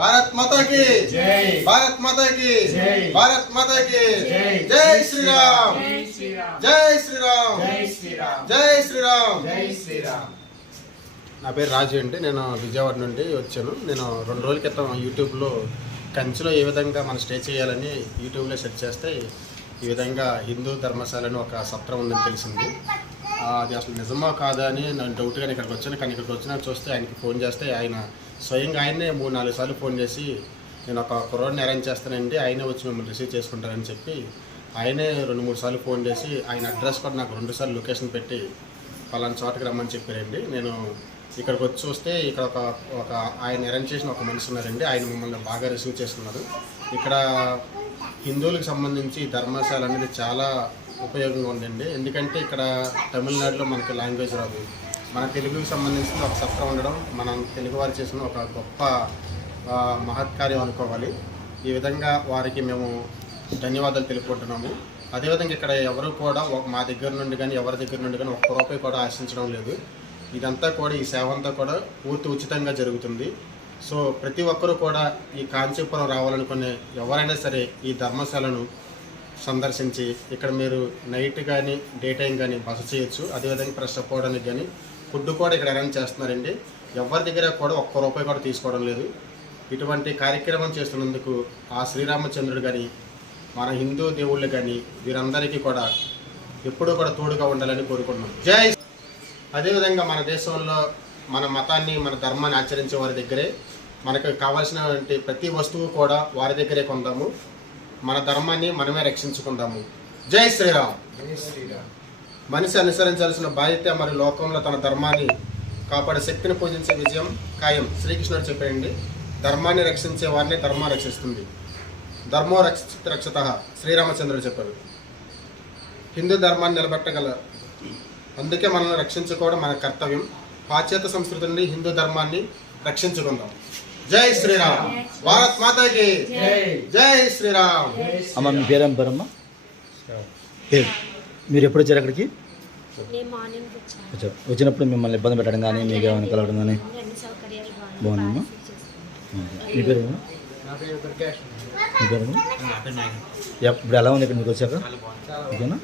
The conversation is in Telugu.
భారత్ మాతా కి జై, భారత్ మాతా కి జై, భారత్ మాతా కి జై. జై శ్రీరామ్, జై శ్రీరామ్, జై శ్రీరామ్, జై శ్రీరామ్, జై శ్రీరామ్. నా పేరు రాజు అండి. నేను విజయవాడ నుండి వచ్చాను. నేను 2 రోజుల క్రితం యూట్యూబ్లో కంచిలో ఏ విధంగా మనం స్టే చేయాలని యూట్యూబ్లో సెర్చ్ చేస్తే ఈ విధంగా హిందూ ధర్మశాలని ఒక సత్రం ఉందని తెలిసింది. అది అసలు నిజమా కాదా అని నేను డౌట్గా ఇక్కడికి వచ్చాను. కానీ ఇక్కడికి వచ్చినా చూస్తే ఆయనకి ఫోన్ చేస్తే ఆయన స్వయంగా ఆయనే 3-4 సార్లు ఫోన్ చేసి నేను ఒక కుర్రోడిని అరేంజ్ చేస్తానండి, ఆయనే వచ్చి మిమ్మల్ని రిసీవ్ చేసుకుంటారని చెప్పి ఆయనే 2-3 సార్లు ఫోన్ చేసి ఆయన అడ్రస్ కూడా నాకు 2 సార్లు లొకేషన్ పెట్టి పలానా చోటకి రమ్మని చెప్పారండి. నేను ఇక్కడికి వచ్చి చూస్తే ఇక్కడ ఒక ఆయన అరేంజ్ చేసిన ఒక మనిషి ఉన్నారండి. ఆయన మిమ్మల్ని బాగా రిసీవ్ చేసుకున్నారు. ఇక్కడ హిందువులకు సంబంధించి ధర్మశాల అనేది చాలా ఉపయోగంగా ఉందండి. ఎందుకంటే ఇక్కడ తమిళనాడులో మనకి లాంగ్వేజ్ రాదు, మన తెలుగుకి సంబంధించిన ఒక సత్రం ఉండడం మనం తెలుగు వారు చేసిన ఒక గొప్ప మహత్కార్యం అనుకోవాలి. ఈ విధంగా వారికి మేము ధన్యవాదాలు తెలుపుకుంటున్నాము. అదేవిధంగా ఇక్కడ ఎవరు కూడా మా దగ్గర నుండి కానీ ఎవరి దగ్గర నుండి కానీ ఒక్క రూపాయి కూడా ఆశించడం లేదు. ఇదంతా కూడా ఈ సేవ అంతా కూడా పూర్తి ఉచితంగా జరుగుతుంది. సో ప్రతి ఒక్కరూ కూడా ఈ కాంచీపురం రావాలనుకునే ఎవరైనా సరే ఈ ధర్మశాలను సందర్శించి ఇక్కడ మీరు నైట్ కానీ డే టైం కానీ బస చేయొచ్చు. అదేవిధంగా ఫ్రెష్ అప్ అవ్వడానికి కానీ ఫుడ్ కూడా ఇక్కడ అరేంజ్ చేస్తున్నారండి. ఎవరి దగ్గర కూడా ఒక్క రూపాయి కూడా తీసుకోవడం లేదు. ఇటువంటి కార్యక్రమం చేస్తున్నందుకు ఆ శ్రీరామచంద్రుడు కానీ మన హిందూ దేవుళ్ళు కానీ వీరందరికీ కూడా ఎప్పుడూ కూడా తోడుగా ఉండాలని కోరుకుంటున్నాం. జై. అదేవిధంగా మన దేశంలో మన మతాన్ని మన ధర్మాన్ని ఆచరించే వారి దగ్గరే మనకు కావాల్సినటువంటి ప్రతి వస్తువు కూడా వారి దగ్గరే కొందాము. మన ధర్మాన్ని మనమే రక్షించుకుందాము. జై శ్రీరామ్. జై శ్రీరామ్. మనిషి అనుసరించాల్సిన బాధ్యత మరియు లోకంలో తన ధర్మాన్ని కాపాడే శక్తిని పూజించే విజయం ఖాయం. శ్రీకృష్ణుడు చెప్పండి, ధర్మాన్ని రక్షించే వారిని ధర్మం రక్షిస్తుంది. ధర్మో రక్షిత శ్రీరామచంద్రుడు చెప్పారు. హిందూ ధర్మాన్ని నిలబెట్టగల, అందుకే మనల్ని రక్షించుకోవడం మన కర్తవ్యం. పాశ్చాత్య సంస్కృతి నుండి హిందూ ధర్మాన్ని రక్షించుకుందాం. జై శ్రీరామ్. భారత్ మాతాకి జై శ్రీరామ్. అమ్మ మీ పేరేం పేరమ్మా? పేరు. మీరు ఎప్పుడు వచ్చారు అక్కడికి? వచ్చినప్పుడు మిమ్మల్ని ఇబ్బంది పెట్టడం కానీ మీకు ఏమైనా కలవడం కానీ బాగుందమ్మా? మీ పేరు ఏమన్నా? మీ పేరు ఇప్పుడు ఎలా ఉంది ఇక్కడ మీకు వచ్చాక? ఓకేనా?